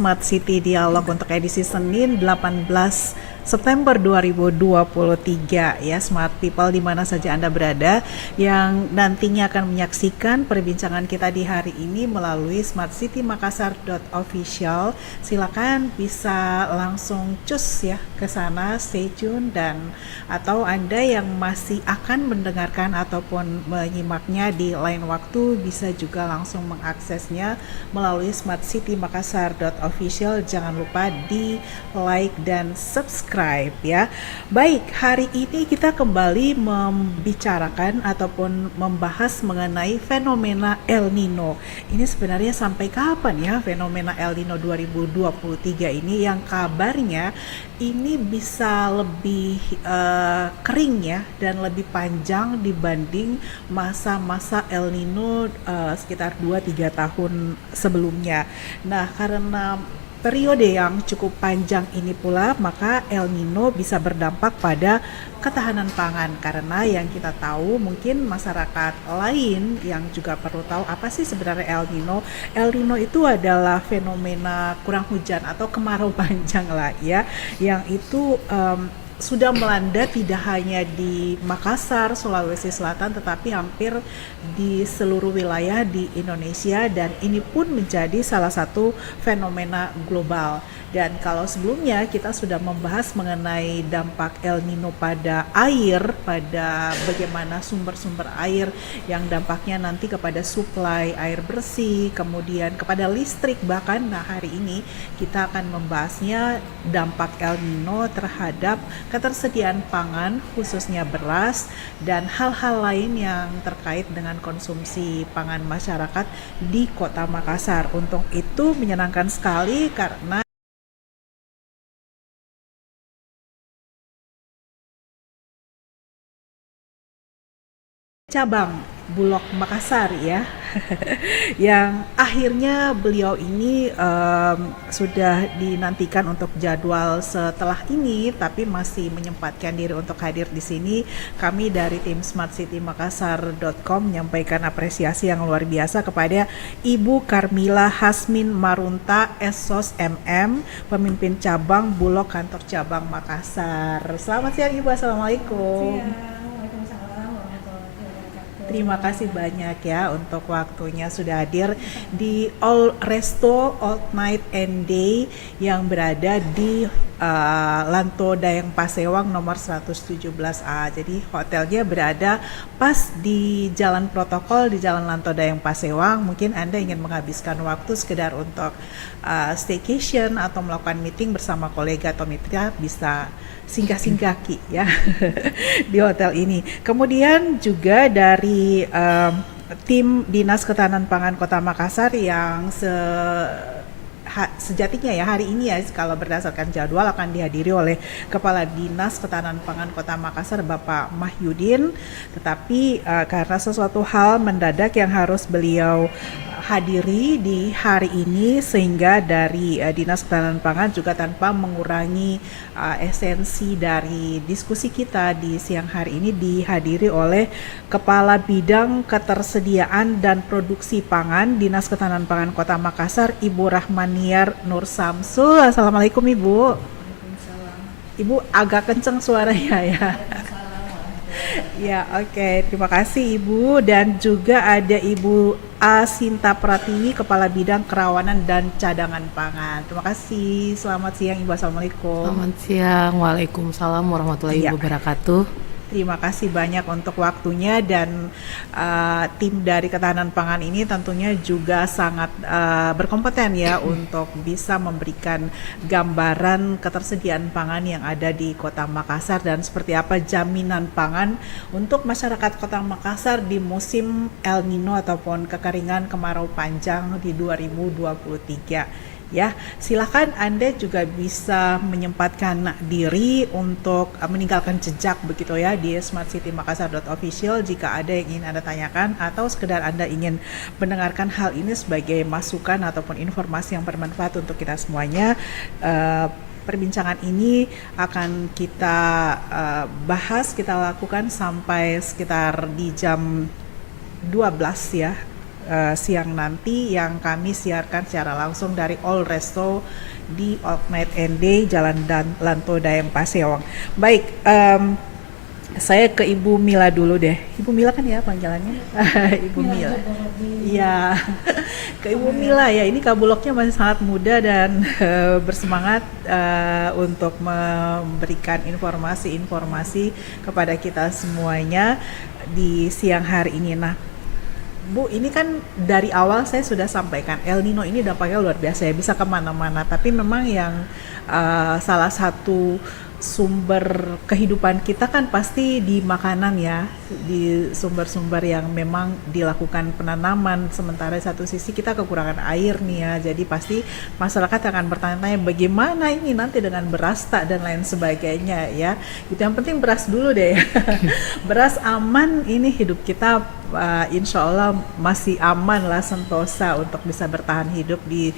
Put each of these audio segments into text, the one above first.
Smart City Dialog untuk edisi Senin 18 September 2023 ya, Smart People di mana saja Anda berada yang nantinya akan menyaksikan perbincangan kita di hari ini melalui smartcitymakassar.official. Silakan bisa langsung cus ya ke sana, stay tune, dan atau Anda yang masih akan mendengarkan ataupun menyimaknya di lain waktu bisa juga langsung mengaksesnya melalui smartcitymakassar.official. Jangan lupa di like dan subscribe ya. Baik, hari ini kita kembali membicarakan ataupun membahas mengenai fenomena El Nino. Ini sebenarnya sampai kapan ya fenomena El Nino 2023 ini, yang kabarnya ini bisa lebih kering ya dan lebih panjang dibanding masa-masa El Nino sekitar 2-3 tahun sebelumnya. Nah, karena periode yang cukup panjang ini pula, maka El Nino bisa berdampak pada ketahanan pangan, karena yang kita tahu mungkin masyarakat lain yang juga perlu tahu apa sih sebenarnya El Nino. El Nino itu adalah fenomena kurang hujan atau kemarau panjang lah ya, yang itu sudah melanda tidak hanya di Makassar, Sulawesi Selatan, tetapi hampir di seluruh wilayah di Indonesia, dan ini pun menjadi salah satu fenomena global. Dan kalau sebelumnya kita sudah membahas mengenai dampak El Nino pada air, pada bagaimana sumber-sumber air yang dampaknya nanti kepada suplai air bersih, kemudian kepada listrik bahkan. Nah, hari ini kita akan membahasnya dampak El Nino terhadap ketersediaan pangan, khususnya beras, dan hal-hal lain yang terkait dengan konsumsi pangan masyarakat di Kota Makassar. Untuk itu menyenangkan sekali karena cabang Bulog Makassar ya, yang akhirnya beliau ini sudah dinantikan untuk jadwal setelah ini, tapi masih menyempatkan diri untuk hadir di sini. Kami dari tim smartcitymakassar.com menyampaikan apresiasi yang luar biasa kepada Ibu Karmila Hasmin Marunta SOS MM, pemimpin cabang Bulog kantor cabang Makassar. Selamat siang Ibu, assalamualaikum. Terima kasih banyak ya untuk waktunya sudah hadir di All Resto Old Night and Day yang berada di Lanto Dayang Pasewang nomor 117A. Jadi hotelnya berada pas di Jalan Protokol di Jalan Lanto Dayang Pasewang. Mungkin Anda ingin menghabiskan waktu sekedar untuk staycation atau melakukan meeting bersama kolega atau mitra, bisa singgah-singgah Ki ya di hotel ini. Kemudian juga dari tim Dinas Ketahanan Pangan Kota Makassar yang sejatinya ya hari ini ya, kalau berdasarkan jadwal akan dihadiri oleh Kepala Dinas Ketahanan Pangan Kota Makassar Bapak Mahyudin, tetapi karena sesuatu hal mendadak yang harus beliau hadiri di hari ini, sehingga dari Dinas Ketahanan Pangan juga tanpa mengurangi esensi dari diskusi kita di siang hari ini dihadiri oleh Kepala Bidang Ketersediaan dan Produksi Pangan Dinas Ketahanan Pangan Kota Makassar, Ibu Rahmaniar Nur Samsul. Assalamualaikum Ibu. Ibu agak kenceng suaranya ya. Ya, oke. Terima kasih Ibu. Dan juga ada Ibu Asinta Pratiwi, Kepala Bidang Kerawanan dan Cadangan Pangan. Terima kasih. Selamat siang Ibu. Assalamualaikum. Selamat siang, Waalaikumsalam warahmatullahi Ya, wabarakatuh. terima kasih banyak untuk waktunya, dan tim dari ketahanan pangan ini tentunya juga sangat berkompeten ya untuk bisa memberikan gambaran ketersediaan pangan yang ada di Kota Makassar dan seperti apa jaminan pangan untuk masyarakat Kota Makassar di musim El Nino ataupun kekeringan kemarau panjang di 2023. Ya, silakan Anda juga bisa menyempatkan diri untuk meninggalkan jejak begitu ya di smartcitymakassar.official jika ada yang ingin Anda tanyakan atau sekedar Anda ingin mendengarkan hal ini sebagai masukan ataupun informasi yang bermanfaat untuk kita semuanya. Perbincangan ini akan kita bahas, kita lakukan sampai sekitar di jam 12 ya, siang nanti yang kami siarkan secara langsung dari All Resto di Old Night and Day Jalan Lanto Dayang Pasewang. Baik, saya ke Ibu Mila dulu deh. Ibu Mila kan ya panggilannya? Ibu Mila. Iya, ke Ibu Mila ya. Ini Kabuloknya masih sangat muda dan bersemangat untuk memberikan informasi-informasi kepada kita semuanya di siang hari ini. Nah, Bu, ini kan dari awal saya sudah sampaikan El Nino ini dampaknya luar biasa ya, bisa kemana-mana. Tapi memang yang salah satu sumber kehidupan kita kan pasti di makanan ya, di sumber-sumber yang memang dilakukan penanaman. Sementara di satu sisi kita kekurangan air nih ya, jadi pasti masyarakat akan bertanya-tanya bagaimana ini nanti dengan beras tak dan lain sebagainya ya. Itu yang penting beras dulu deh. Beras aman, ini hidup kita insya Allah masih aman lah, sentosa untuk bisa bertahan hidup di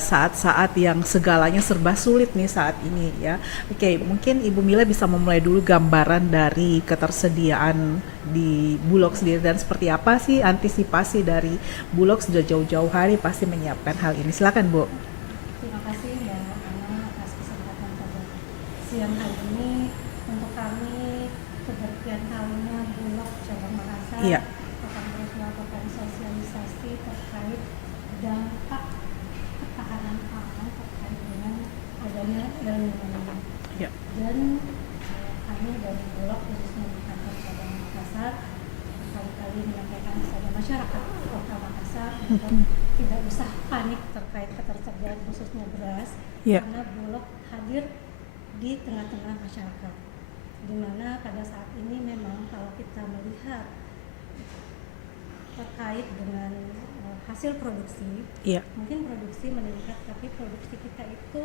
saat-saat yang segalanya serba sulit nih saat ini ya. Oke, mungkin Ibu Mila bisa memulai dulu gambaran dari ketersediaan di Bulog sendiri dan seperti apa sih antisipasi dari Bulog sudah jauh-jauh hari pasti menyiapkan hal ini. Silakan Bu. Terima kasih Mbak Ana atas kesempatan pada siang hari ini. Untuk kami keberkian kalinya Bulog Cabang Makassar Iya. akan terus melakukan sosialisasi terkait dampak ketahanan pangan terkait dengan adanya El Nino. Ya. Dan kami dari Bulog khususnya di kantor Cabang Makassar kali-kali menyampaikan kepada masyarakat Kota Makassar untuk tidak usah panik terkait ketersediaan khususnya beras, Ya. karena Bulog hadir di tengah-tengah masyarakat, di mana pada saat ini memang kalau kita melihat terkait dengan hasil produksi, Iya. mungkin produksi meningkat, tapi produksi kita itu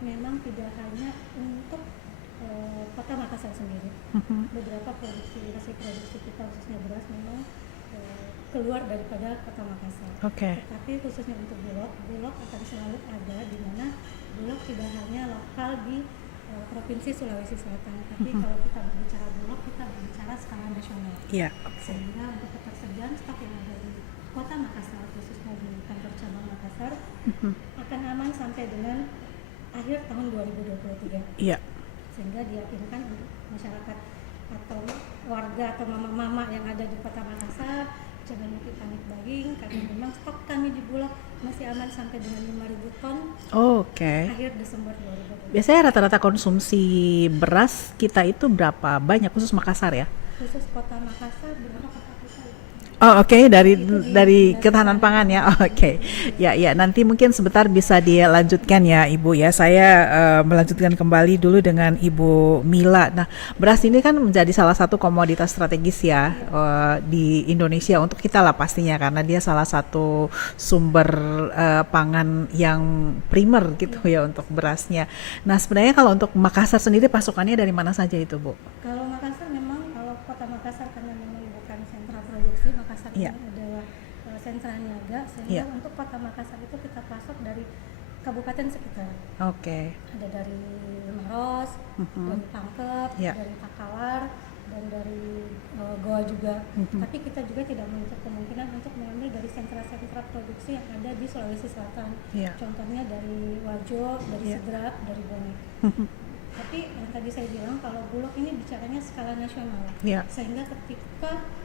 memang tidak hanya untuk Kota Makassar sendiri. Beberapa hasil produksi kita khususnya beras memang keluar daripada Kota Makassar. Oke. Tapi khususnya untuk Bulog akan selalu ada, di mana Bulog tidak hanya lokal di Provinsi Sulawesi Selatan, tapi kalau kita berbicara Bulog, kita berbicara skala nasional. Iya. Sehingga untuk ketersediaan stok yang ada di Kota Makassar, khususnya di kantor cabang Makassar, akan aman sampai dengan akhir tahun 2023. Iya. Sehingga diyakinkan untuk masyarakat atau warga atau mama-mama yang ada di Kota Makassar jangan mungkin panik buying, karena memang stok kami di Bulog masih aman sampai dengan 5.000 ton Oke. akhir Desember 2023. Biasanya rata-rata konsumsi beras kita itu berapa banyak khusus Makassar ya? Khusus Kota Makassar berapa kota kita? Oh, oke, dari Itu dari di ketahanan pangan ya. Oh, oke. Ya, ya, nanti mungkin sebentar bisa dilanjutkan ya Ibu ya. Saya melanjutkan kembali dulu dengan Ibu Mila. Nah, beras ini kan menjadi salah satu komoditas strategis ya di Indonesia untuk kita lah pastinya, karena dia salah satu sumber pangan yang primer gitu ya untuk berasnya. Nah, sebenarnya kalau untuk Makassar sendiri pasokannya dari mana saja itu, Bu? Kalau Makassar memang, kalau Kota Makassar karena memang bukan sentra produksi, Makassar Iya. ini adalah sentra niaga, sehingga Iya. untuk Kota Makassar itu kita pasok dari kabupaten sekitar. Oke. Ada dari Maros, dari Pangkep, Iya. dari Takalar, dan dari Goa juga. Tapi kita juga tidak menutup kemungkinan untuk mengambil dari sentra-sentra produksi yang ada di Sulawesi Selatan. Iya. Contohnya dari Wajo, dari Iya. Sidrap, dari Bonek. Tapi yang tadi saya bilang, kalau Bulog ini bicaranya skala nasional, Iya. sehingga ketika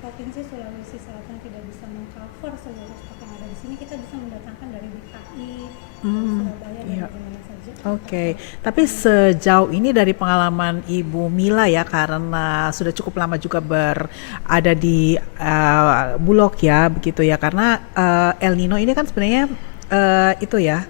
Provinsi Sulawesi Selatan tidak bisa mengcover seluruh stok yang ada di sini, kita bisa mendatangkan dari DKI, dari Surabaya, iya. dan dari mana saja. Oke, tapi sejauh ini dari pengalaman Ibu Mila ya, karena sudah cukup lama juga berada di Bulog ya, begitu ya, karena El Nino ini kan sebenarnya itu ya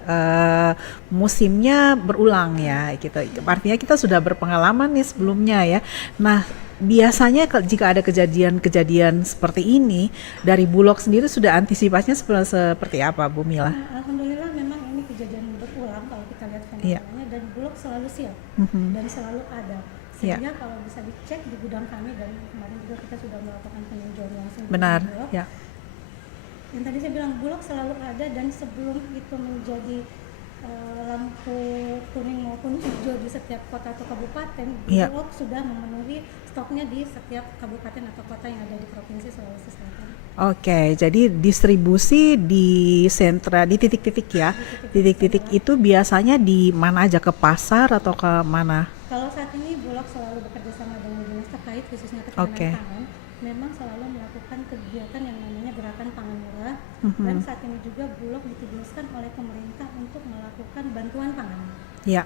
musimnya berulang ya, gitu. Artinya kita sudah berpengalaman nih sebelumnya ya. Nah, biasanya jika ada kejadian-kejadian seperti ini dari Bulog sendiri sudah antisipasinya seperti apa, Bu Mila? Nah, alhamdulillah memang ini kejadian berulang kalau kita lihat Iya. fenomenanya, dan Bulog selalu siap dan selalu ada. Iya. Sehingga kalau bisa dicek di gudang kami, dan kemarin juga kita sudah melakukan peninjauan langsung di Benar, Bulog. ya. Yang tadi saya bilang, Bulog selalu ada, dan sebelum itu menjadi lampu kuning maupun hijau di setiap kota atau kabupaten, Iya. Bulog sudah memenuhi stoknya di setiap kabupaten atau kota yang ada di Provinsi Sulawesi Selatan. Oke, jadi distribusi di sentra, di titik-titik ya. Titik-titik itu biasanya di mana aja, ke pasar atau ke mana? Kalau saat ini Bulog selalu bekerja sama dengan dinas terkait, khususnya Oke. ketahanan pangan, memang selalu melakukan kegiatan yang namanya gerakan pangan murah. Dan saat ini juga Bulog ditugaskan oleh pemerintah untuk melakukan bantuan pangan. Iya,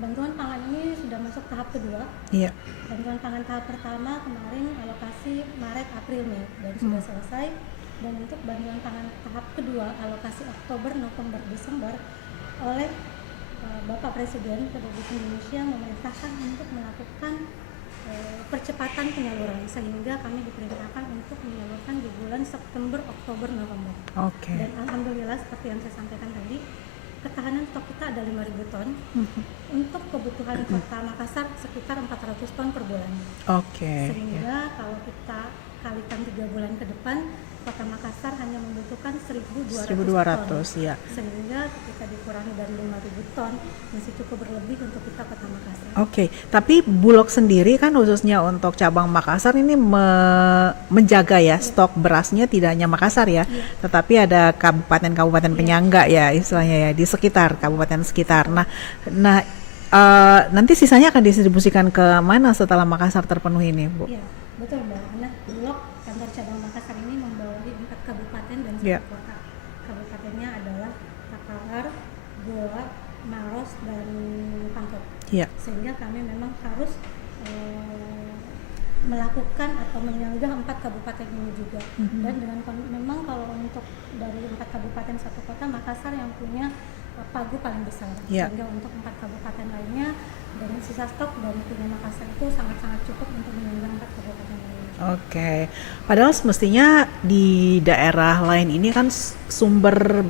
Bantuan pangan ini sudah masuk tahap kedua. iya. Bantuan pangan tahap pertama kemarin alokasi Maret, April, Mei dan sudah selesai. Dan untuk bantuan pangan tahap kedua alokasi Oktober, November, Desember oleh Bapak Presiden Republik Indonesia memerintahkan untuk melakukan percepatan penyaluran, sehingga kami diperintahkan untuk menyalurkan di bulan September, Oktober, November. Oke. Dan alhamdulillah seperti yang saya sampaikan tadi, ketahanan stok kita ada 5.000 ton. Untuk kebutuhan Kota Makassar sekitar 400 ton per bulan. Oke. Sehingga kalau kita kalikan 3 bulan ke depan, Kota Makassar hanya membutuhkan 1.200 ton. 1.200 ya. Sehingga ketika dikurangi dari 5.000 ton, masih cukup berlebih untuk kita Kota Makassar. Oke, tapi Bulog sendiri kan khususnya untuk cabang Makassar ini menjaga ya stok berasnya tidak hanya Makassar ya, tetapi ada kabupaten-kabupaten penyangga ya istilahnya ya di sekitar kabupaten sekitar. Nah, nanti sisanya akan didistribusikan ke mana setelah Makassar terpenuhi ini, Bu? Iya, betul Mbak. Karena Bulog kantor cabang Makassar ini membawahi 4 kabupaten dan 1 Iya. kota. Kabupatennya adalah Takalar, Goa, Maros, dan Pangkep. Iya. Sehingga kami memang harus melakukan atau menyanggah 4 kabupaten ini juga. Dan dengan memang kalau untuk dari 4 kabupaten 1 kota, Makassar yang punya pagu paling besar. Iya. Sehingga untuk 4 kabupaten lainnya dengan sisa stok dari punya Makassar itu sangat-sangat cukup untuk menyanggah 4 kabupaten lainnya. Oke, padahal semestinya di daerah lain ini kan sumber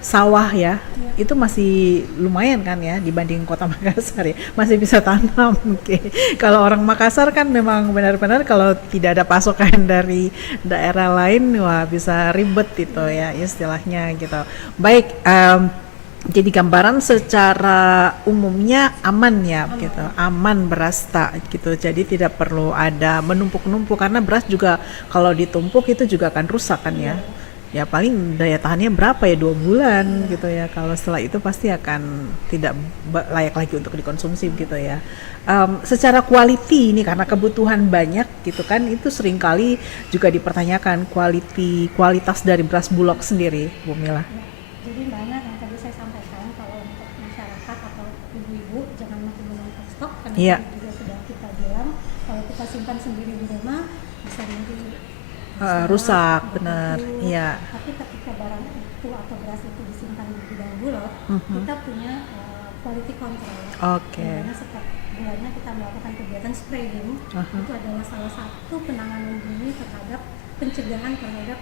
sawah ya, itu masih lumayan kan ya dibanding Kota Makassar ya, masih bisa tanam. Oke, kalau orang Makassar kan memang benar-benar kalau tidak ada pasokan dari daerah lain, wah bisa ribet itu ya istilahnya gitu. Baik. Jadi gambaran secara umumnya aman ya gitu, aman beras tak gitu. Jadi tidak perlu ada menumpuk-numpuk karena beras juga kalau ditumpuk itu juga akan rusak kan ya. Ya paling daya tahannya berapa ya 2 bulan gitu ya. Kalau setelah itu pasti akan tidak layak lagi untuk dikonsumsi gitu ya. Secara quality ini karena kebutuhan banyak gitu kan itu seringkali juga dipertanyakan kualitas dari beras Bulog sendiri, Bu Mila. Jadi Mbak Ana, yang tadi saya sampaikan kalau untuk masyarakat atau ibu-ibu jangan makin menumpuk stok karena Iya. tadi juga sudah kita bilang kalau kita simpan sendiri di rumah bisa nanti Rusak, betul. benar. Iya. Tapi ketika barang itu atau beras itu disimpan di gudang Bulog, kita punya quality control. Oke. Dimana setiap bulannya kita melakukan kegiatan spraying. Itu adalah salah satu penanganan dini terhadap pencegahan terhadap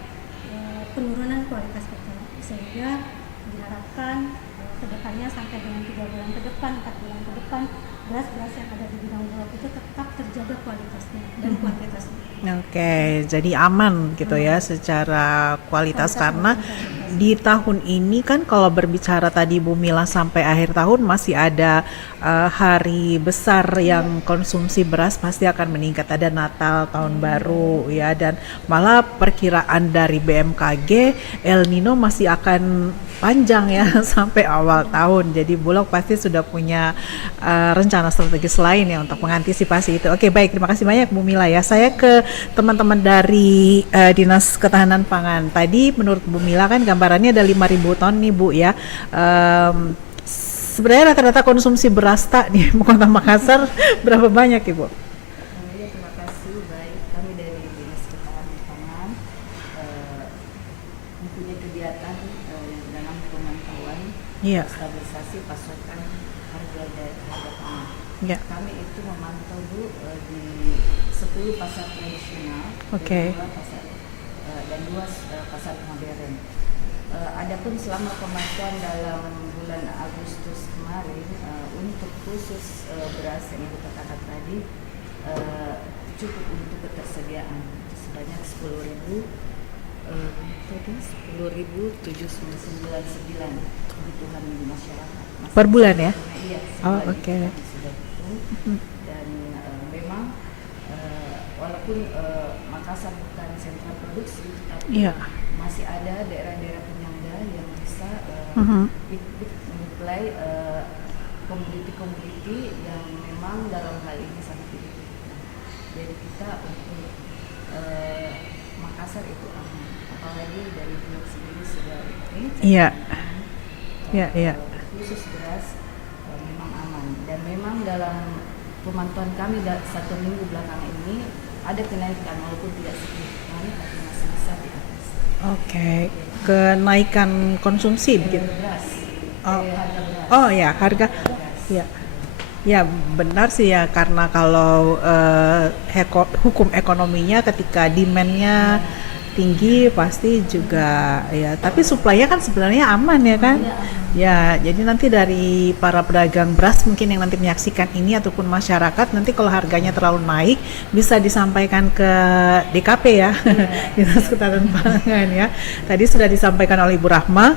penurunan kualitas kita. Sehingga diharapkan kedepannya sampai dengan 3 bulan ke depan, 4 bulan ke depan, beras-beras yang ada di gudang Bulog itu tetap terjaga kualitasnya dan kuantitasnya. Oke, jadi aman gitu ya secara kualitas karena di tahun ini kan kalau berbicara tadi Bu Mila sampai akhir tahun masih ada hari besar yang konsumsi beras pasti akan meningkat, ada Natal, tahun baru ya, dan malah perkiraan dari BMKG El Nino masih akan panjang ya sampai awal tahun. Jadi Bulog pasti sudah punya rencana strategis lain ya untuk mengantisipasi itu. Oke, baik, terima kasih banyak Bu Mila ya. Saya ke teman-teman dari Dinas Ketahanan Pangan. Tadi menurut Bu Mila kan gambarannya ada 5.000 ton nih Bu ya. Sebenarnya rata-rata konsumsi beras tak di Kota Makassar berapa banyak Ibu? Ya, terima kasih. Baik, kami dari Dinas Ketahanan Pangan mempunyai kegiatan dalam pemantauan Iya. stabilisasi pasokan harga pangan. Ya. Kami itu memantau dulu di 10 pasar tradisional Oke. dan 2 pasar modern. Adapun selama pemantauan dalam bulan Agustus kemarin untuk khusus beras yang ibu katakan tadi cukup untuk ketersediaan sebanyak 10.799 kebutuhan masyarakat. Per bulan ya? Iya. Oh, bulan oke. itu kami sudah hitung. Dan memang walaupun Makassar bukan sentra produksi, tapi Iya. masih ada daerah-daerah penyangga yang bisa Mhm. ikut menyuplai komoditi-komoditi yang memang dalam hal ini sangat dibutuhkan. Jadi kita untuk Makassar itu aman, apalagi dari Bulog sendiri sudah Iya. Iya, iya. khusus beras memang aman. Dan memang dalam pemantauan kami 1 minggu belakangan ini ada kenaikan walaupun tidak signifikan, tapi masih bisa di atas. Oke. Kenaikan konsumsi begitu. Beras, Oh. harga beras. Oh ya, harga. Beras. Ya. Ya benar sih ya, karena kalau hukum ekonominya ketika demand-nya tinggi pasti juga ya, tapi supply-nya kan sebenarnya aman ya kan? Ya, jadi nanti dari para pedagang beras mungkin yang nanti menyaksikan ini ataupun masyarakat, nanti kalau harganya terlalu naik bisa disampaikan ke DKP ya, Dinas Ketahanan Pangan ya. Tadi sudah disampaikan oleh Ibu Rahma,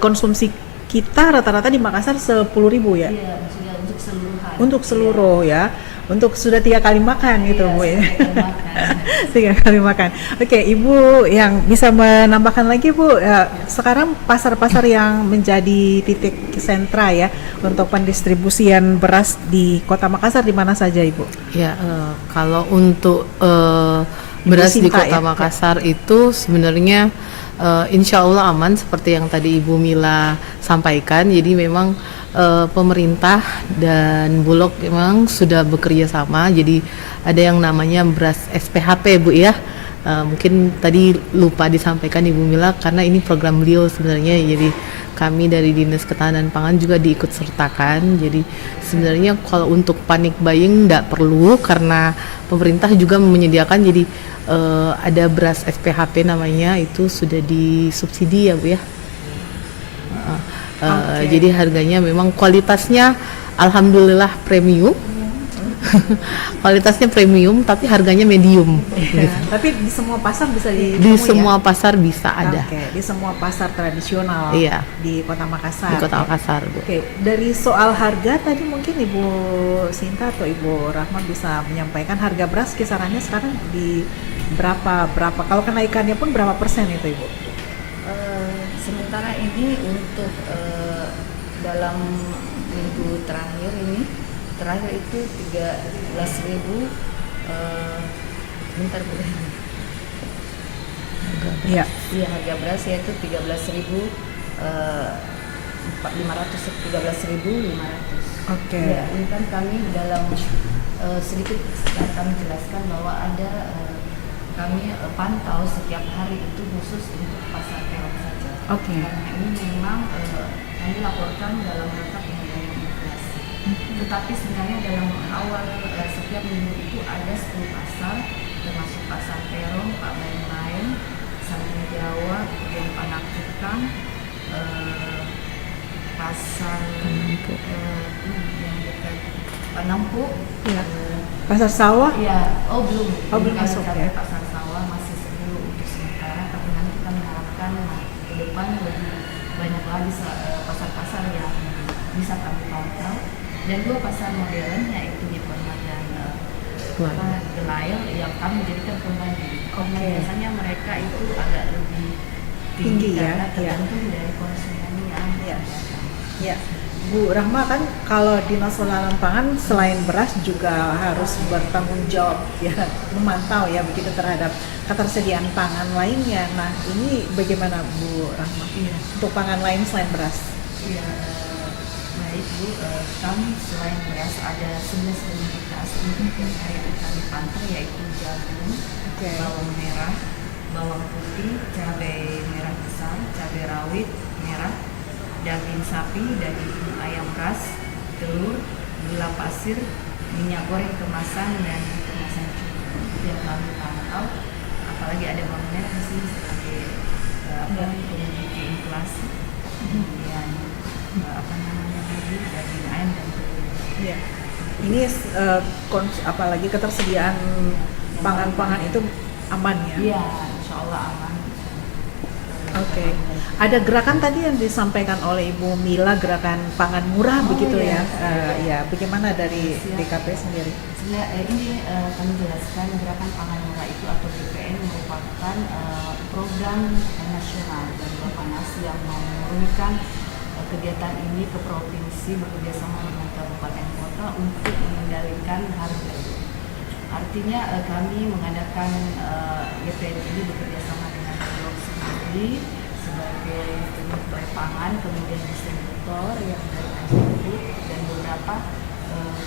konsumsi kita rata-rata di Makassar 10.000 ya. Iya, maksudnya untuk seluruhan. Untuk seluruh ya, untuk sudah 3 kali makan gitu Iya, Bu ya. sudah 3 kali makan. 3 kali makan. Oke, Ibu yang bisa menambahkan lagi Bu, sekarang pasar-pasar yang menjadi titik sentra ya untuk pendistribusian beras di Kota Makassar di mana saja Ibu? Ya, kalau untuk beras di Sinta Kota ya? Makassar itu sebenarnya insya Allah aman seperti yang tadi Ibu Mila sampaikan. Jadi memang pemerintah dan Bulog memang sudah bekerja sama. Jadi ada yang namanya beras SPHP Bu ya. Mungkin tadi lupa disampaikan Ibu Mila karena ini program beliau sebenarnya. Jadi kami dari Dinas Ketahanan Pangan juga diikut sertakan. Jadi sebenarnya kalau untuk panik buying tidak perlu karena pemerintah juga menyediakan. Jadi ada beras SPHP namanya, itu sudah disubsidi ya Bu ya. Oke. Jadi harganya memang kualitasnya alhamdulillah premium. Kualitasnya premium tapi harganya medium. Ya, tapi di semua pasar bisa Di ditemui semua ya? pasar bisa ada. Oke, di semua pasar tradisional Iya. di Kota Makassar. Di Kota ya. Makassar Bu. Oke, dari soal harga tadi mungkin Ibu Sinta atau Ibu Rahma bisa menyampaikan harga beras kisarannya sekarang di berapa? Kalau kenaikannya pun berapa persen itu Ibu? Sementara ini untuk dalam minggu terakhir itu 13.000 bentar Bu. Iya. Iya, harga beras yaitu 13.500. Oke. Ya, ini kan kami dalam sedikit kami jelaskan bahwa ada kami pantau setiap hari itu khusus untuk pasar terong saja. Oke. Karena ini memang kami laporkan dalam rangka pengendalian inflasi. Tetapi sebenarnya dalam awal setiap minggu itu ada 10 pasar, termasuk pasar terong, Pak Lain, Samping Jawa, kemudian Panakukang, pasar yang dekat Panampu. Iya. Pasar sawah? Iya, belum. Oh, belum Ini kami masuk, capai ya. pasar sawah masih 10 untuk sementara, tapi nanti kita mengharapkan ke depan lebih banyak lagi pasar-pasar yang bisa kami pantau. Dan 2 pasar modern yaitu di dan Gelayel yang kami jadikan pembanding. Karena Oke. biasanya mereka itu agak lebih Tinggi ya, karena iya. tergantung dari konsumen yang Iya. datang. Ya, Bu Rahma, kan kalau Dinas Ketahanan Pangan selain beras juga harus bertanggung jawab ya, memantau ya begitu terhadap ketersediaan pangan lainnya. Nah, ini bagaimana Bu Rahma? Iya. Untuk pangan lain selain beras? Iya, baik Bu, kami selain beras ada 11 komoditas untuk yang hari ini kami pantau yaitu jagung, Oke. bawang merah, bawang putih, cabai merah besar, cabai rawit merah, daging sapi, daging ayam ras, telur, gula pasir, minyak goreng kemasan dan kemasan cukup yang kami pantau. Apalagi ada bawang merah di sini sebagai komoditi inflasi. Kemudian daging ayam dan telur. Iya. Ini apalagi ketersediaan pangan-pangan itu aman ya? Iya, insya Allah aman. Oke. Oke. Ada gerakan tadi yang disampaikan oleh Ibu Mila, gerakan pangan murah begitu ya. Ya, bagaimana dari DKP sendiri? Sebenarnya ini kami jelaskan gerakan pangan murah itu atau BPN merupakan program nasional dari Bapanas yang menurunkan kegiatan ini ke provinsi bekerjasama dengan kabupaten kota untuk mengendalikan harga. Artinya kami mengadakan BPN ini bekerjasama dengan Bulog sendiri sebagai penyuplai pangan, kemudian distributor yang dari Anjing dan beberapa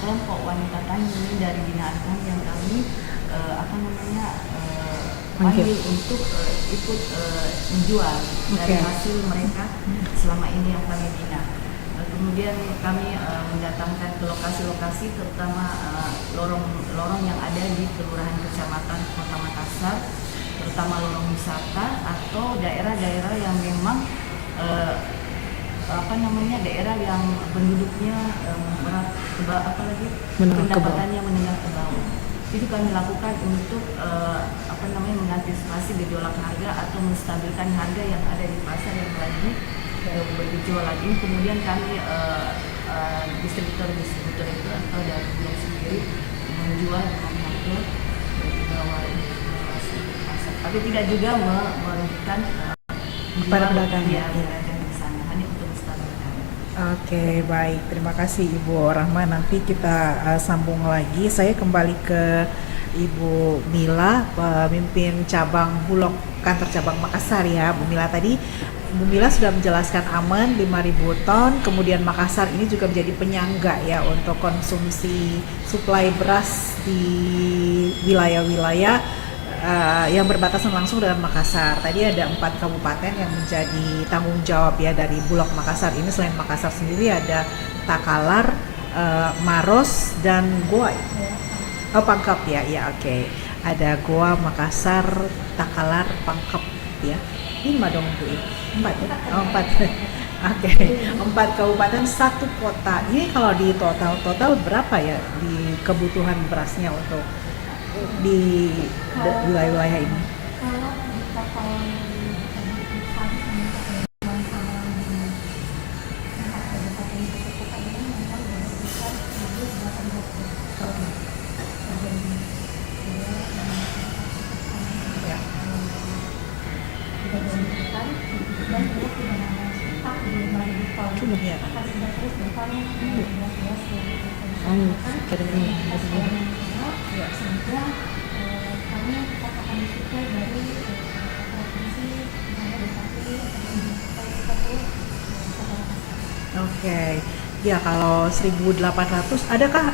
kelompok wanita tani ini dari binaan kami yang kami panggil untuk ikut menjual dari hasil mereka selama ini yang kami bina. Kemudian kami mendatangkan ke lokasi-lokasi terutama lorong-lorong yang ada di kelurahan kecamatan Kota Makassar, terutama lorong wisata atau daerah-daerah yang memang daerah yang penduduknya pendapatannya menengah ke bawah. Itu kami lakukan untuk mengantisipasi gejolak harga atau menstabilkan harga yang ada di pasar yang lagi bergejolak ini. Kemudian kami distributor itu atau dari Bulog sendiri menjual dengan harga di bawah pasar, tapi tidak juga merugikan para pedagang di sana, hanya untuk menstabilkan. Oke, baik. Terima kasih Ibu Rahma. Nanti kita sambung lagi. Saya kembali ke Ibu Mila, pemimpin cabang Bulog kantor cabang Makassar ya. Bu Mila tadi, Bu Mila sudah menjelaskan aman 5.000 ton, kemudian Makassar ini juga menjadi penyangga ya untuk konsumsi suplai beras di wilayah-wilayah yang berbatasan langsung dengan Makassar. Tadi ada 4 kabupaten yang menjadi tanggung jawab ya dari Bulog Makassar ini. Selain Makassar sendiri ada Takalar, Maros, dan Goa. Pangkep ya, oke. Ada Goa, Makassar, Takalar, Pangkep ya. 5 dong Bu. 4 ya? 4. Oke. 4 kabupaten, 1 kota. Ini kalau di total berapa ya di kebutuhan berasnya untuk di wilayah ini? Kalau di total Oke, ya kalau 1.800, adakah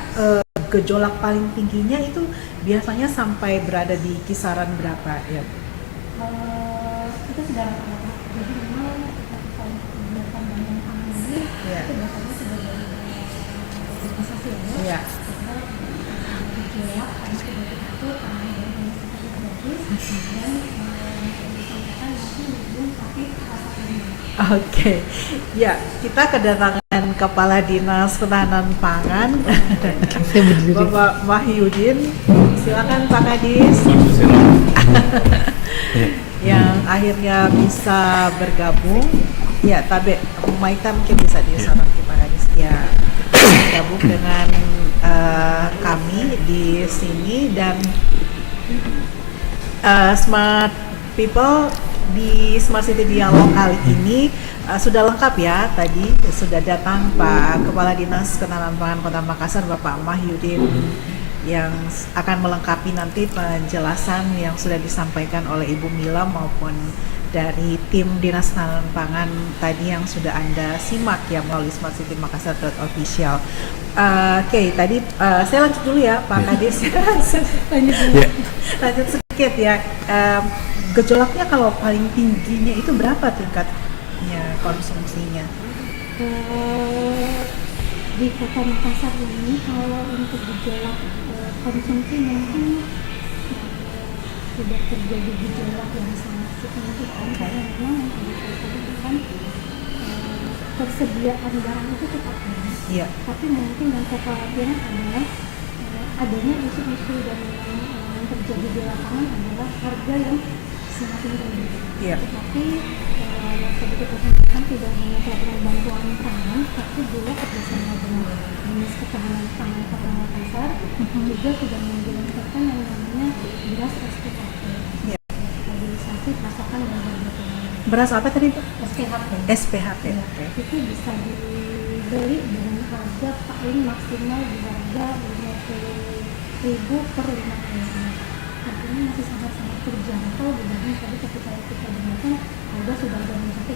gejolak paling tingginya itu biasanya sampai berada di kisaran berapa ya? Itu sudah rata-rata. Jadi memang kalau kegiatan banyak pangan ini itu biasanya sudah dari organisasi ya. Karena gejolak karena sudah diatur karena dari strategis dan disampaikan nanti belum tapi rasa ini. Oke, ya kita kedatangan Kepala Dinas Ketahanan Pangan, Bapak Mahyudin. Silakan Pak Kadis. Yang akhirnya bisa bergabung. Ya, tapi Maita mungkin bisa disaran ke Pak Kadis. Ya, bergabung dengan kami di sini dan Smart People di Smart City Dialog kali ini sudah lengkap ya. Tadi sudah datang Pak Kepala Dinas Ketahanan Pangan Kota Makassar, Bapak Mahyudin, yang akan melengkapi nanti penjelasan yang sudah disampaikan oleh Ibu Mila maupun dari tim Dinas Ketahanan Pangan tadi yang sudah Anda simak ya melalui Smart City Makassar .official. Oke, tadi saya lanjut dulu ya Pak Kadis. Lanjut sedikit ya. Gejolaknya kalau paling tingginya itu berapa tingkatnya konsumsinya? Di Kota Makassar ini kalau untuk gejolak konsumsi mungkin tidak terjadi gejolak yang sangat signifikan karena memang tadi kan persediaan barang itu tetap ada. Iya. Tapi mungkin yang kekhawatiran adalah adanya isu-isu dan yang terjadi di lapangan adalah harga yang semakin tinggi. Iya. Tetapi sedikit sampaikan tidak hanya program bantuan pangan, tapi juga kerjasama dengan Dinas Ketahanan Pangan Kota Makassar juga sudah menjalankan yang namanya beras SPHP, Ya. stabilisasi pasokan dan harga pangan. Beras apa tadi Bu? SPHP. SPHP. Ya, Oke. itu bisa dibeli dengan harga paling maksimal di harga 50.000 per 5 kg. Artinya masih sangat-sangat terjangkau dibanding tadi ketika kita gunakan harga sudah ada mencapai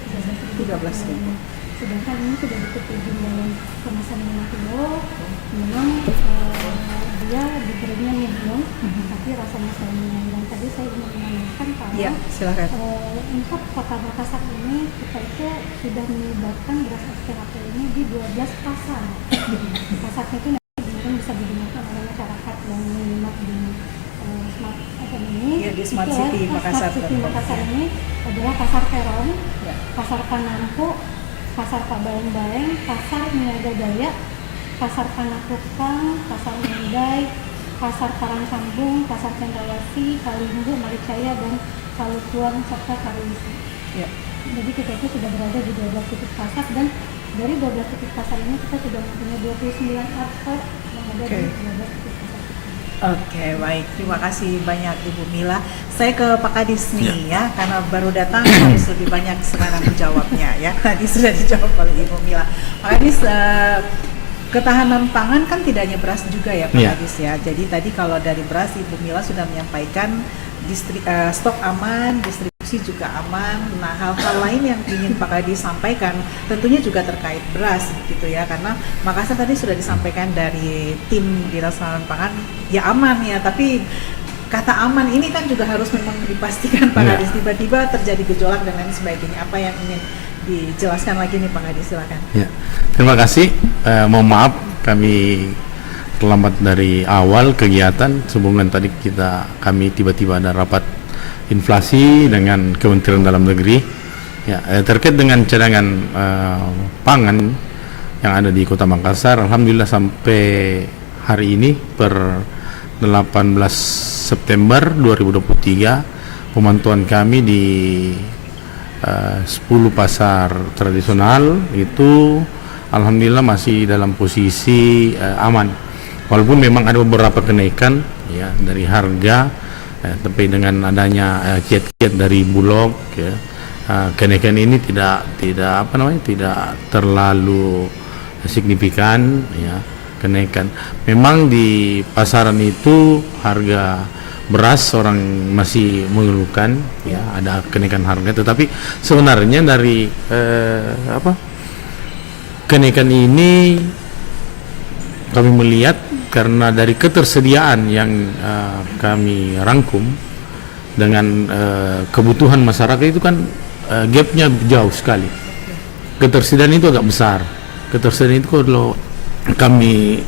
13.000. Sedangkan ini sudah dikepilih dalam kemasan 5 kilo. Memang dia diberinya medium, tapi rasanya sayang. Dan tadi saya ingin menanyakan kalau Ya, silakan. untuk Kota Makassar ini kita itu sudah menyebarkan beras SPHP ini di 12 pasar. Pasarnya itu nanti kemudian bisa digunakan oleh masyarakat yang menyimak di Smart ini. Ya, di Smart Itu City adalah Makassar. Smart City Makassar ini adalah Pasar Peron, Ya. Pasar Panampu, Pasar Pabaeng-Baeng, Pasar Niaga Daya, Pasar Panakukang, Pasar Mendai, Pasar Parangsambung, Pasar Cendrawasih, Kalimbu, Maricaya, dan Kalukuan, serta Kariwisi. Ya. Jadi kita itu sudah berada di 12 titik pasar, dan dari 12 titik pasar ini kita sudah mempunyai 29 outlet yang ada Oke. di 12 titik pasar. Oke, baik. Terima kasih banyak Ibu Mila. Saya ke Pak Kadis nih ya, karena baru datang harus lebih banyak sekarang menjawabnya ya. Tadi sudah dijawab oleh Ibu Mila. Pak Kadis, ketahanan pangan kan tidak hanya beras juga ya Pak Iya. Kadis ya. Jadi tadi kalau dari beras Ibu Mila sudah menyampaikan stok aman, distribusi juga aman. Nah, hal-hal lain yang ingin Pak Kadis sampaikan tentunya juga terkait beras gitu ya, karena Makassar tadi sudah disampaikan dari tim Dinas Ketahanan Pangan ya aman ya, tapi kata aman ini kan juga harus memang dipastikan Pak Iya. Kadis, tiba-tiba terjadi gejolak dan lain sebagainya. Apa yang ingin dijelaskan lagi nih Pak Kadis, silakan. Ya, terima kasih. Mohon maaf kami terlambat dari awal kegiatan. Sehubungan tadi kami tiba-tiba ada rapat inflasi dengan Kementerian Dalam Negeri. Ya, terkait dengan cadangan pangan yang ada di Kota Makassar, alhamdulillah sampai hari ini per 18 September 2023 pemantauan kami di 10 pasar tradisional itu alhamdulillah masih dalam posisi aman. Walaupun memang ada beberapa kenaikan ya dari harga, tapi dengan adanya kiat-kiat dari Bulog ya, kenaikan ini tidak terlalu signifikan ya kenaikan. Memang di pasaran itu harga beras orang masih mengeluhkan ya ada kenaikan harga, tetapi sebenarnya dari kenaikan ini kami melihat karena dari ketersediaan yang kami rangkum dengan kebutuhan masyarakat itu kan gapnya jauh sekali. Ketersediaan itu agak besar. Ketersediaan itu kalau kami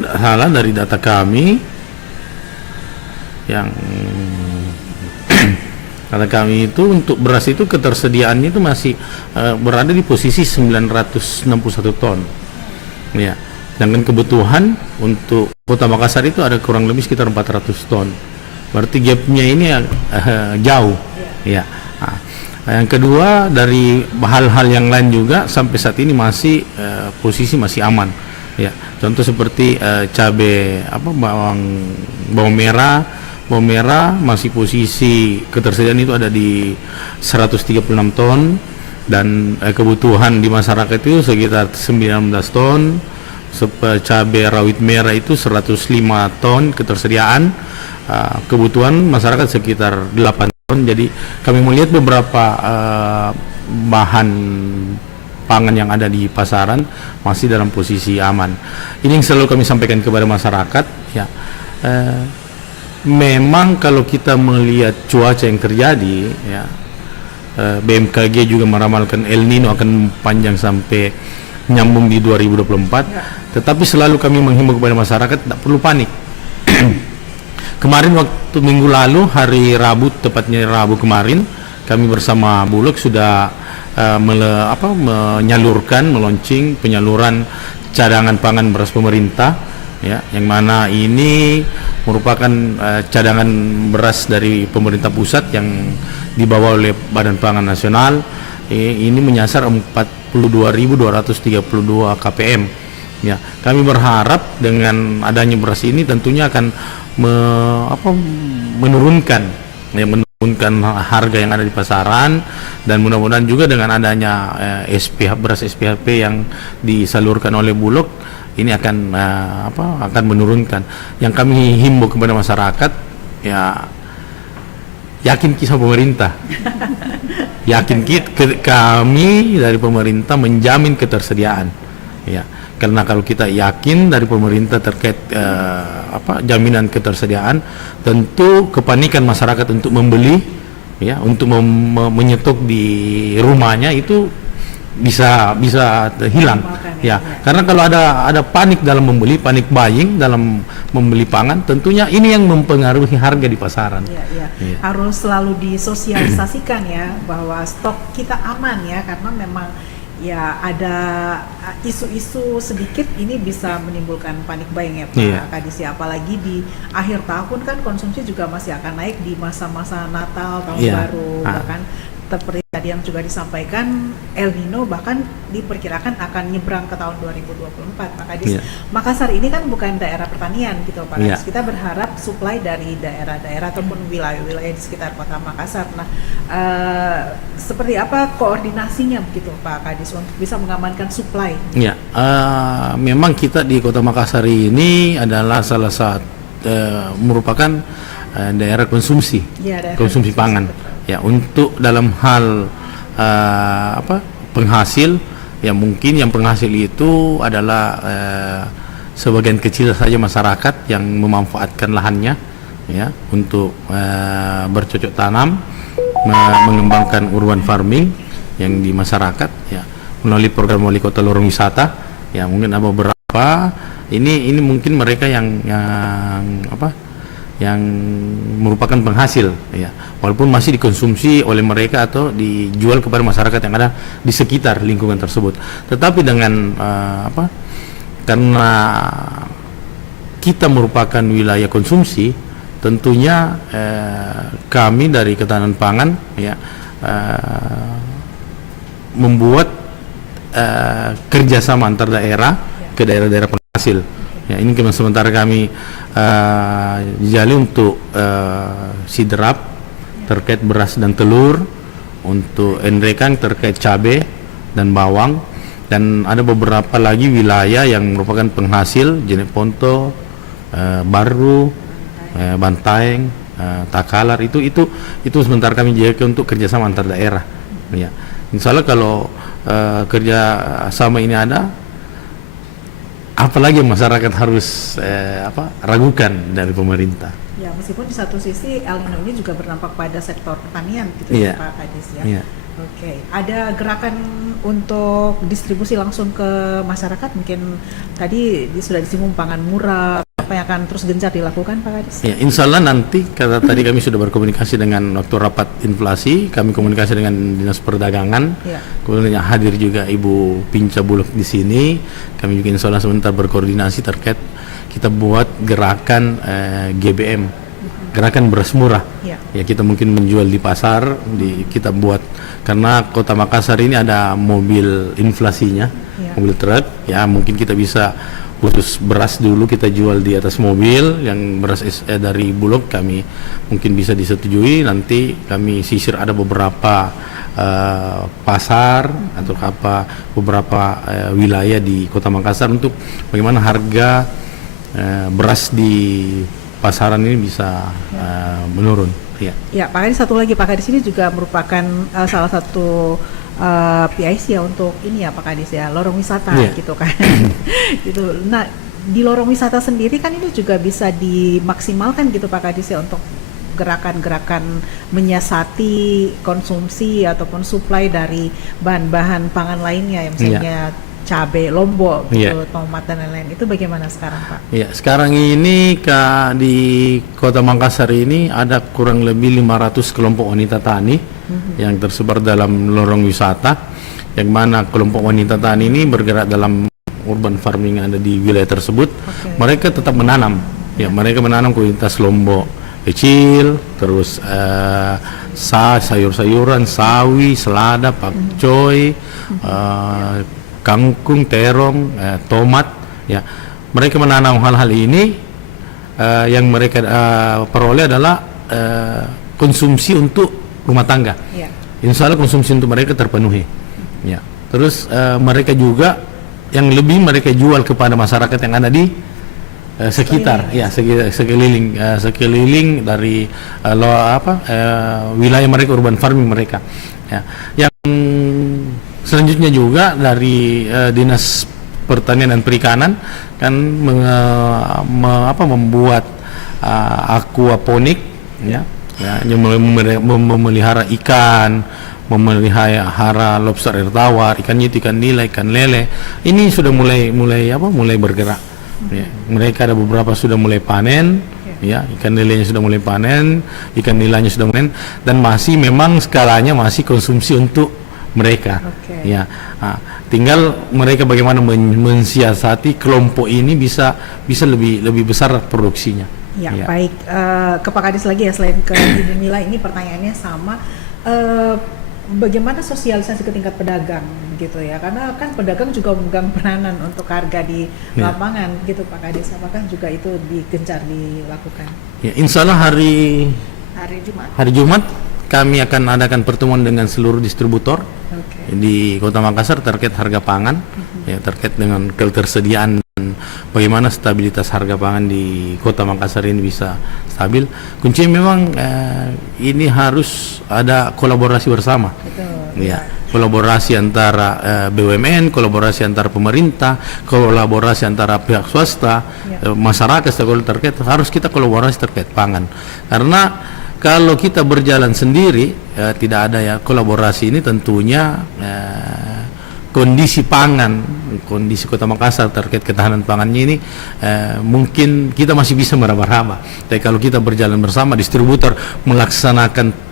salah dari data kami yang kata kami itu untuk beras itu ketersediaannya itu masih berada di posisi 961 ton. Ya. Sedangkan kebutuhan untuk Kota Makassar itu ada kurang lebih sekitar 400 ton. Berarti gapnya ini jauh. Ya. Nah, yang kedua dari hal-hal yang lain juga sampai saat ini masih posisi masih aman. Ya. Contoh seperti cabai bawang merah masih posisi ketersediaan itu ada di 136 ton dan kebutuhan di masyarakat itu sekitar 19 ton. Cabai rawit merah itu 105 ton ketersediaan, kebutuhan masyarakat sekitar 8 ton. Jadi kami melihat beberapa bahan pangan yang ada di pasaran masih dalam posisi aman. Ini yang selalu kami sampaikan kepada masyarakat ya. Memang kalau kita melihat cuaca yang terjadi ya, BMKG juga meramalkan El Nino akan panjang sampai nyambung di 2024, tetapi selalu kami menghimbau kepada masyarakat tidak perlu panik. Kemarin waktu minggu lalu hari Rabu, tepatnya Rabu kemarin, kami bersama Bulog sudah meluncing penyaluran cadangan pangan beras pemerintah ya, yang mana ini merupakan cadangan beras dari pemerintah pusat yang dibawa oleh Badan Pangan Nasional ini menyasar 42.232 kpm. Ya, kami berharap dengan adanya beras ini tentunya akan menurunkan harga yang ada di pasaran, dan mudah-mudahan juga dengan adanya beras SPHP yang disalurkan oleh Bulog ini akan menurunkan. Yang kami himbau kepada masyarakat, ya yakin kisah pemerintah. Kami dari pemerintah menjamin ketersediaan. Ya, karena kalau kita yakin dari pemerintah terkait jaminan ketersediaan, tentu kepanikan masyarakat untuk membeli, ya, untuk menyetok di rumahnya itu bisa hilang. Ya, karena kalau ada panik dalam membeli, panik buying dalam membeli pangan, tentunya ini yang mempengaruhi harga di pasaran. Ya. Harus selalu disosialisasikan ya bahwa stok kita aman ya, karena memang ya ada isu-isu sedikit ini bisa menimbulkan panik buying ya Pak Kadis, ya, apalagi di akhir tahun kan konsumsi juga masih akan naik di masa-masa Natal, tahun baru, bahkan seperti tadi yang juga disampaikan, El Nino bahkan diperkirakan akan nyebrang ke tahun 2024 Pak Kadis. Makassar ini kan bukan daerah pertanian gitu Pak Kadis, kita berharap supply dari daerah-daerah ataupun wilayah-wilayah di sekitar kota Makassar. Nah, seperti apa koordinasinya begitu Pak Kadis untuk bisa mengamankan supply? Ya, memang kita di kota Makassar ini adalah salah satu merupakan daerah konsumsi, konsumsi pangan. Ya, untuk dalam hal penghasil, ya mungkin yang penghasil itu adalah sebagian kecil saja masyarakat yang memanfaatkan lahannya, ya, untuk bercocok tanam, mengembangkan urban farming yang di masyarakat, ya, melalui program wali kota lorong wisata. Ya, mungkin ada beberapa ini mungkin mereka yang merupakan penghasil, ya, walaupun masih dikonsumsi oleh mereka atau dijual kepada masyarakat yang ada di sekitar lingkungan tersebut. Tetapi dengan karena kita merupakan wilayah konsumsi, tentunya kami dari Ketahanan Pangan, ya, membuat kerjasama antar daerah ke daerah-daerah penghasil. Ya, ini sementara kami jali untuk sidrap terkait beras dan telur, untuk enrekang terkait cabai dan bawang, dan ada beberapa lagi wilayah yang merupakan penghasil jenis Ponto, Baru, Bantaeng, Takalar, itu sementara kami jaga untuk kerjasama antar daerah. Ya, insya Allah kalau kerjasama ini ada, apalagi masyarakat harus ragukan dari pemerintah. Ya, meskipun di satu sisi El Nino ini juga berdampak pada sektor pertanian gitu ya Pak Kadis ya. Oke, ada gerakan untuk distribusi langsung ke masyarakat, mungkin tadi sudah disinggung pangan murah, apa yang akan terus gencar dilakukan Pak Kadis? Ya, insya Allah nanti, karena tadi kami sudah berkomunikasi dengan waktu rapat inflasi, kami komunikasi dengan Dinas Perdagangan, kemudian hadir juga Ibu Pinca Bulog di sini. Kami juga insya Allah sebentar berkoordinasi terkait kita buat gerakan GBM, gerakan beras murah. Ya, kita mungkin menjual di pasar, kita buat, karena kota Makassar ini ada mobil inflasinya, mobil truk, ya mungkin kita bisa khusus beras dulu kita jual di atas mobil, yang beras dari Bulog kami mungkin bisa disetujui, nanti kami sisir ada beberapa pasar atau beberapa wilayah di kota Makassar untuk bagaimana harga beras di pasaran ini bisa menurun. Ya, Pak Kadis, satu lagi Pak Kadis, ini juga merupakan salah satu PIC ya untuk ini ya Pak Kadis ya, lorong wisata gitu kan. Gitu. Nah, di lorong wisata sendiri kan ini juga bisa dimaksimalkan gitu Pak Kadis ya, untuk gerakan-gerakan menyiasati konsumsi ataupun supply dari bahan-bahan pangan lainnya, ya, misalnya cabai, lombok, gitu, tomat dan lain-lain. Itu bagaimana sekarang Pak? Ya, sekarang ini di kota Makassar ini ada kurang lebih 500 kelompok wanita tani yang tersebar dalam lorong wisata, yang mana kelompok wanita tani ini bergerak dalam urban farming yang ada di wilayah tersebut. Mereka tetap menanam, ya, mereka menanam kualitas lombok kecil, terus sayur-sayuran, sawi, selada, pakcoy, kangkung, terong, tomat. Ya, mereka menanam hal-hal ini, yang mereka peroleh adalah konsumsi untuk rumah tangga. Ya. Insya Allah konsumsi untuk mereka terpenuhi. Ya. Terus mereka juga yang lebih mereka jual kepada masyarakat yang ada di sekitar, ya sekeliling dari wilayah mereka, urban farming mereka. Ya. Yang selanjutnya juga dari Dinas Pertanian dan Perikanan kan membuat aquaponik, ya, memelihara ikan, memelihara lobster air tawar, ikan nyet, ikan nila, ikan lele. Ini sudah mulai bergerak. Ya, mereka ada beberapa sudah mulai panen. Ya, ikan lelenya sudah mulai panen, ikan nilanya sudah panen, dan masih memang skalanya masih konsumsi untuk mereka. Ya, tinggal mereka bagaimana mensiasati kelompok ini bisa lebih besar produksinya. Ya, baik. Ke Pak Kadis lagi ya, selain ke Ibu Mila, ini pertanyaannya sama. Bagaimana sosialisasi ke tingkat pedagang gitu ya, karena kan pedagang juga memegang peranan untuk harga di lapangan gitu Pak Kadis, apakah juga itu digencar dilakukan? Ya, insya Allah hari Jumat kami akan adakan pertemuan dengan seluruh distributor di Kota Makassar terkait harga pangan, ya, terkait dengan ketersediaan dan bagaimana stabilitas harga pangan di Kota Makassar ini bisa stabil. Kuncinya memang ini harus ada kolaborasi bersama. Betul. Ya, kolaborasi antara BUMN, kolaborasi antara pemerintah, kolaborasi antara pihak swasta, masyarakat, stakeholder terkait, harus kita kolaborasi terkait pangan. Karena kalau kita berjalan sendiri, tidak ada ya kolaborasi ini, tentunya kondisi pangan, kondisi Kota Makassar terkait ketahanan pangannya ini mungkin kita masih bisa meraba-raba. Tapi kalau kita berjalan bersama, distributor melaksanakan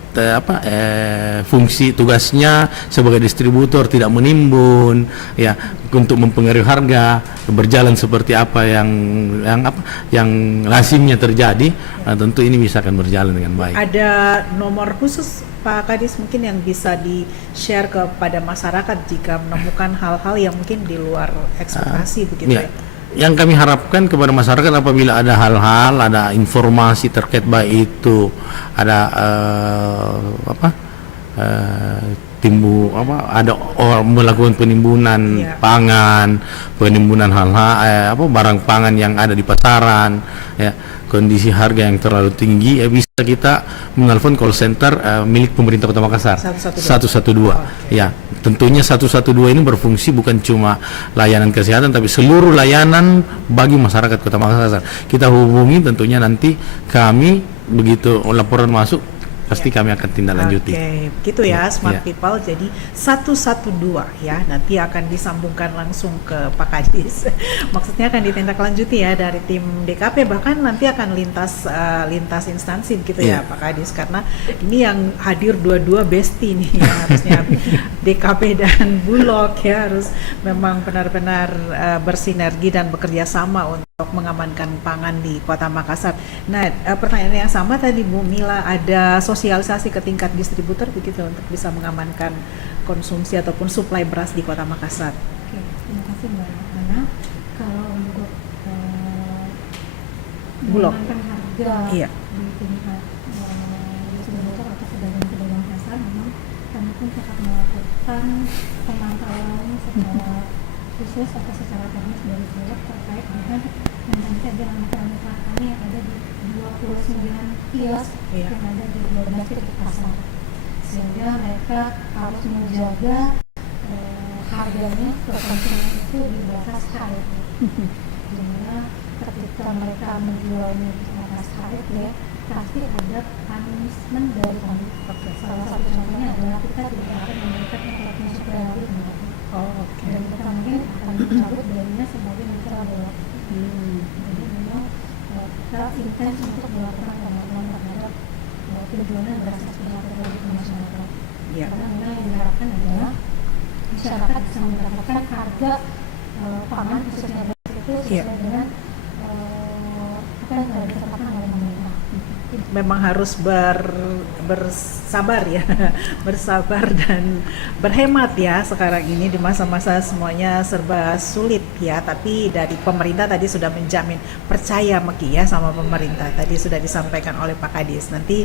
fungsi tugasnya sebagai distributor, tidak menimbun, ya, untuk mempengaruhi harga, berjalan seperti apa yang lazimnya terjadi, tentu ini bisa akan berjalan dengan baik. Ada nomor khusus Pak Kadis mungkin yang bisa di-share kepada masyarakat jika menemukan hal-hal yang mungkin di luar ekspektasi begitu ya? Yang kami harapkan kepada masyarakat, apabila ada hal-hal, ada informasi terkait baik itu ada ada orang melakukan penimbunan pangan, penimbunan hal-hal barang pangan yang ada di pasaran, ya, kondisi harga yang terlalu tinggi, bisa kita menelpon call center milik pemerintah Kota Makassar 112. Ya, tentunya 112 ini berfungsi bukan cuma layanan kesehatan, tapi seluruh layanan bagi masyarakat Kota Makassar. Kita hubungi, tentunya nanti kami begitu laporan masuk pasti kami akan tindak lanjuti. Begitu ya, Smart People. Jadi 112 ya, nanti akan disambungkan langsung ke Pak Kadis. Maksudnya akan ditindaklanjuti ya dari tim DKP, bahkan nanti akan lintas instansi begitu ya Pak Kadis, karena ini yang hadir dua-dua besti nih ya, harusnya DKP dan Bulog ya harus memang benar-benar bersinergi dan bekerja sama untuk mengamankan pangan di Kota Makassar. Nah, pertanyaan yang sama tadi Bu Mila, ada sosialisasi ke tingkat distributor begitu untuk bisa mengamankan konsumsi ataupun suplai beras di Kota Makassar. Oke, terima kasih Mbak Ana. Kalau untuk Bulog, mengamankan harga di tingkat distributor atau pedagang-pedagang pasar, memang kami pun tetap melakukan pemantauan secara khusus atau secara teknis dari Bulog terkait dengan yang tadi saya bilang mitra kami yang ada di 29 kios yang ada di 12 titik pasar, sehingga mereka harus menjaga harganya ke konsumen itu di batas HEP. Dimana ketika mereka menjualnya di atas HEP, ya pasti ada punishment dari kami. Salah satu contohnya adalah kita tidak akan memberikan informasi suplemen. Dan kita mungkin akan mencabut darinya sebagai mitra Bulog. Jadi memang kita intens untuk melakukan pemantauan terhadap penjualan beras ekspor produk masyarakat. Karena memang yang diharapkan adalah masyarakat bisa mendapatkan harga pangan khususnya beras itu sesuai dengan apa yang telah ditetapkan oleh pemerintah. memang harus bersabar ya, bersabar dan berhemat ya sekarang ini di masa-masa semuanya serba sulit ya. Tapi dari pemerintah tadi sudah menjamin, percaya Meki ya sama pemerintah. Tadi sudah disampaikan oleh Pak Kadis. Nanti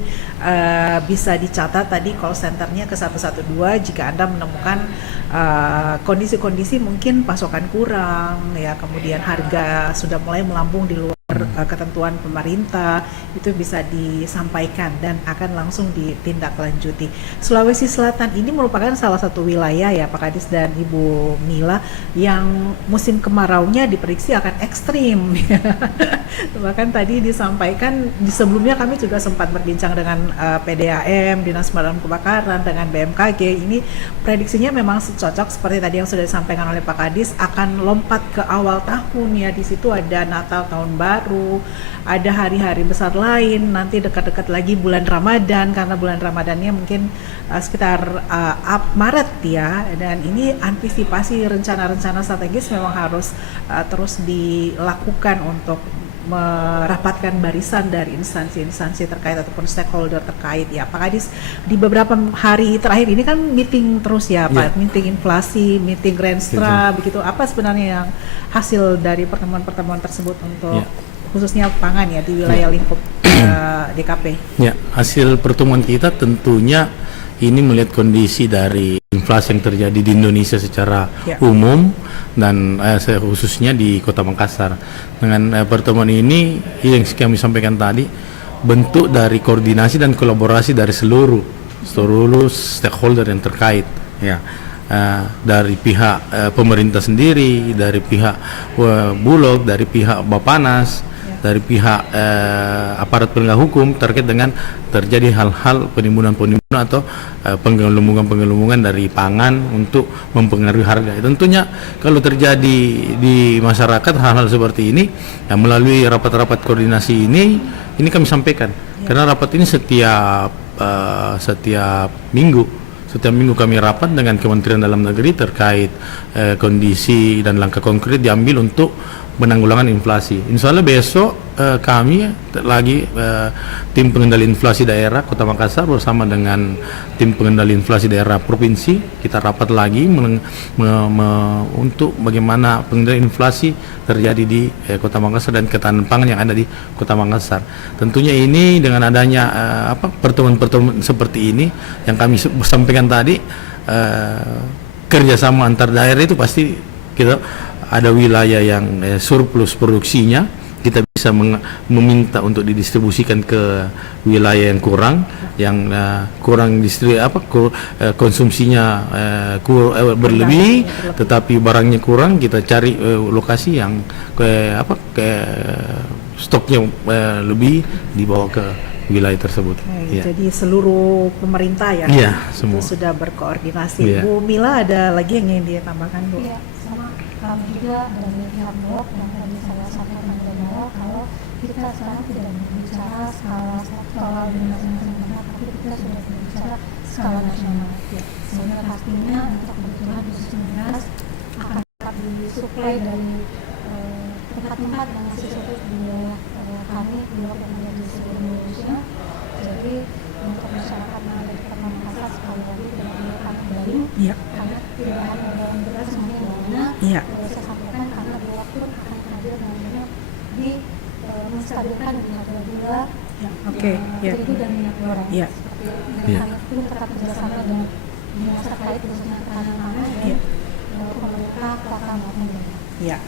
bisa dicatat tadi call centernya ke 112 jika Anda menemukan kondisi-kondisi mungkin pasokan kurang ya, kemudian harga sudah mulai melambung di luar ketentuan pemerintah, itu bisa disampaikan dan akan langsung ditindaklanjuti. Sulawesi Selatan ini merupakan salah satu wilayah ya Pak Kadis dan Ibu Mila yang musim kemaraunya diprediksi akan ekstrim. Bahkan tadi disampaikan di sebelumnya kami juga sempat berbincang dengan PDAM, Dinas Pemadam Kebakaran, dengan BMKG. Ini prediksinya memang cocok seperti tadi yang sudah disampaikan oleh Pak Kadis, akan lompat ke awal tahun ya. Di situ ada Natal, tahun baru, ada hari-hari besar lain, nanti dekat-dekat lagi bulan Ramadan, karena bulan Ramadannya mungkin sekitar Maret ya. Dan ini antisipasi rencana-rencana strategis memang harus terus dilakukan untuk merapatkan barisan dari instansi-instansi terkait ataupun stakeholder terkait ya. Pak Kadis, di beberapa hari terakhir ini kan meeting terus ya Pak, meeting inflasi, meeting Grandsta, begitu. Apa sebenarnya yang hasil dari pertemuan-pertemuan tersebut untuk khususnya pangan ya di wilayah lingkup DKP? Ya, hasil pertemuan kita tentunya ini melihat kondisi dari inflasi yang terjadi di Indonesia secara umum dan khususnya di Kota Makassar. Dengan pertemuan ini yang kami sampaikan tadi, bentuk dari koordinasi dan kolaborasi dari seluruh stakeholder yang terkait ya. Dari pihak pemerintah sendiri, dari pihak Bulog, dari pihak Bapanas, dari pihak aparat penegak hukum terkait dengan terjadi hal-hal penimbunan atau penggelembungan dari pangan untuk mempengaruhi harga. Tentunya kalau terjadi di masyarakat hal-hal seperti ini, ya melalui rapat-rapat koordinasi ini kami sampaikan. Karena rapat ini setiap minggu kami rapat dengan Kementerian Dalam Negeri terkait kondisi dan langkah konkret diambil untuk penanggulangan inflasi. Insya Allah besok kami lagi tim pengendali inflasi daerah Kota Makassar bersama dengan tim pengendali inflasi daerah provinsi, kita rapat lagi untuk bagaimana pengendalian inflasi terjadi di Kota Makassar dan ketahanan pangan yang ada di Kota Makassar. Tentunya ini dengan adanya pertemuan-pertemuan seperti ini yang kami sampaikan tadi, kerjasama antar daerah itu pasti kita ada wilayah yang surplus produksinya, kita bisa meminta untuk didistribusikan ke wilayah yang kurang, konsumsinya berlebih, tetapi barangnya kurang, kita cari lokasi yang stoknya lebih dibawa ke wilayah tersebut. Jadi seluruh pemerintah ya, semua sudah berkoordinasi. Bu Mila, ada lagi yang ingin ditambahkan Bu? Kami juga dari pihak Bulog dan tadi saya sampaikan dari awal kalau kita sekarang tidak berbicara skala nasional, tapi kita sudah berbicara skala nasional. Sehingga pastinya untuk kebutuhan khusus beras akan dapat disuplai dari tempat-tempat yang masih surplus di wilayah kami Bulog dan di seluruh Indonesia. Jadi untuk masyarakat yang ada di Kota Makassar sekali lagi tidak boleh kami balik, karena tidak hanya dalam beras mungkin saya sampaikan karena Bulog pun akan hadir namanya di menstabilkan di harga gula, terigu dan minyak goreng. Kami pun tetap bekerjasama dengan dinas terkait khususnya ketahanan pangan dan pemerintah kota maupun daerah.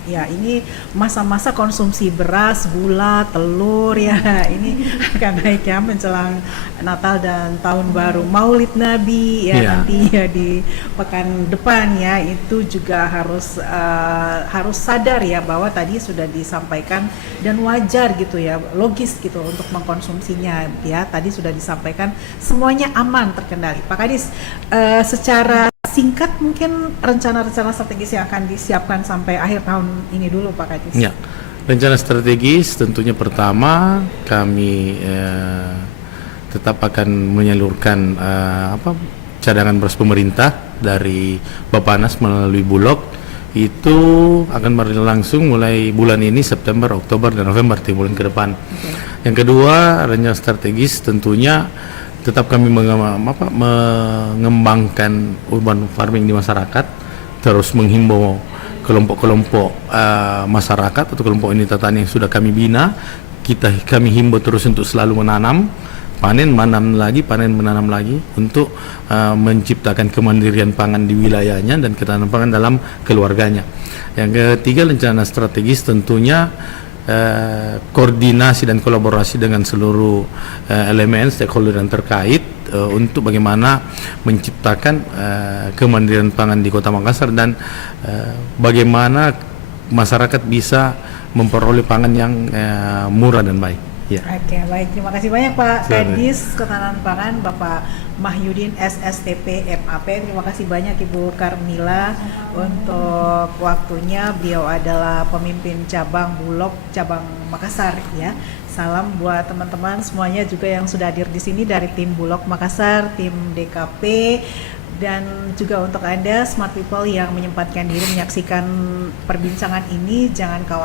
Ya, ini masa-masa konsumsi beras, gula, telur ya, ini akan naik ya menjelang Natal dan Tahun Baru, Maulid Nabi nanti ya di pekan depan ya, itu juga harus sadar ya bahwa tadi sudah disampaikan dan wajar gitu ya, logis gitu untuk mengkonsumsinya ya. Tadi sudah disampaikan semuanya aman, terkendali. Pak Kadis, secara singkat mungkin rencana-rencana strategis yang akan disiapkan sampai akhir tahun ini dulu Pak Kadis. Ya, rencana strategis tentunya pertama kami tetap akan menyalurkan cadangan beras pemerintah dari Bapanas melalui Bulog itu akan berlangsung mulai bulan ini, September, Oktober, dan November, 3 bulan ke depan. Yang kedua, rencana strategis tentunya tetap kami mengembangkan urban farming di masyarakat, terus menghimbau kelompok-kelompok masyarakat atau kelompok unit tani yang sudah kami bina, kami himbau terus untuk selalu menanam, menanam lagi untuk menciptakan kemandirian pangan di wilayahnya dan ketahanan pangan dalam keluarganya. Yang ketiga, rencana strategis tentunya koordinasi dan kolaborasi dengan seluruh elemen stakeholder yang terkait untuk bagaimana menciptakan kemandirian pangan di Kota Makassar dan bagaimana masyarakat bisa memperoleh pangan yang murah dan baik. Ya. Oke, baik. Terima kasih banyak Pak Silakan. Kadis Ketahanan Pangan Bapak Mahyudin SSTP MAP. Terima kasih banyak Ibu Karmila untuk waktunya. Beliau adalah pemimpin cabang Bulog cabang Makassar ya. Salam buat teman-teman semuanya juga yang sudah hadir di sini dari tim Bulog Makassar, tim DKP, dan juga untuk Anda smart people yang menyempatkan diri menyaksikan perbincangan ini. Jangan khawatir,